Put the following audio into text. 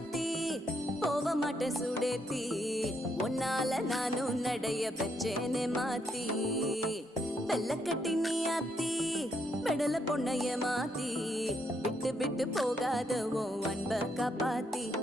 மாத்தி போக மாட்டேன் சுடேத்தி உன்னால நானும் நடைய பெச்சேனே மாத்தி வெள்ள கட்டி நீ ஆத்தி பெடல பொண்ணைய மாத்தி விட்டு விட்டு போகாத உன் அன்ப காப்பாத்தி